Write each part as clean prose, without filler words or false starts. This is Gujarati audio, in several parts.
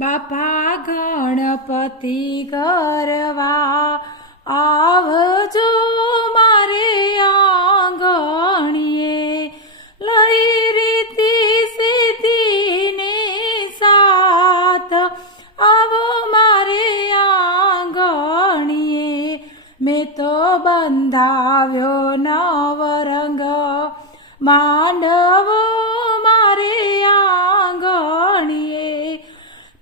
બાપા ગણપતિ ગરવા આવજો મારે આંગણીએ, લઈ રીતિ સિદ્ધિને સાથ આવો મારે આંગણીએ. મેં તો બંધાવ્યો નવરંગ માંડવો મારે આંગણીએ,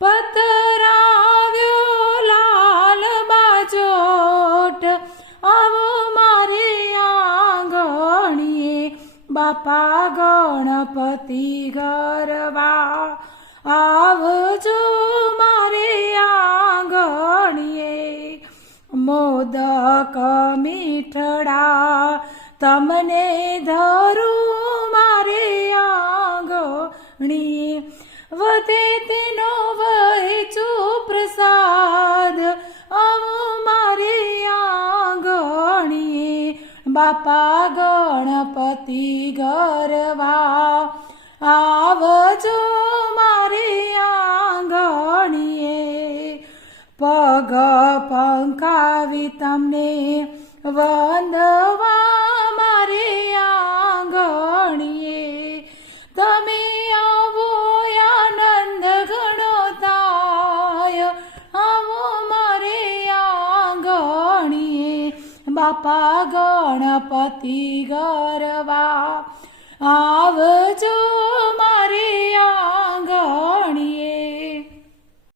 પતરાવ્યો લાલ બાજોટ આવો મારે આંગણીએ. બાપા ગણપતિ ગરવા આવજો મારે આંગણીએ. મોદક મીઠડા તમને ધરું મારે આંગણીએ, વધે તેનો વહેંચું પ્રસાદ આવો મારે આંગણીએ. બાપા ગણપતિ ગરવા આવજો મારે આંગણીએ. પગ પંખાવી તમને વંદવા મારે આંગણીએ, તમે આવો આનંદ ઘણો થાય આવો મારે આંગણીએ. બાપા ગણપતિ ગરવા આવજો મારે આંગણીએ.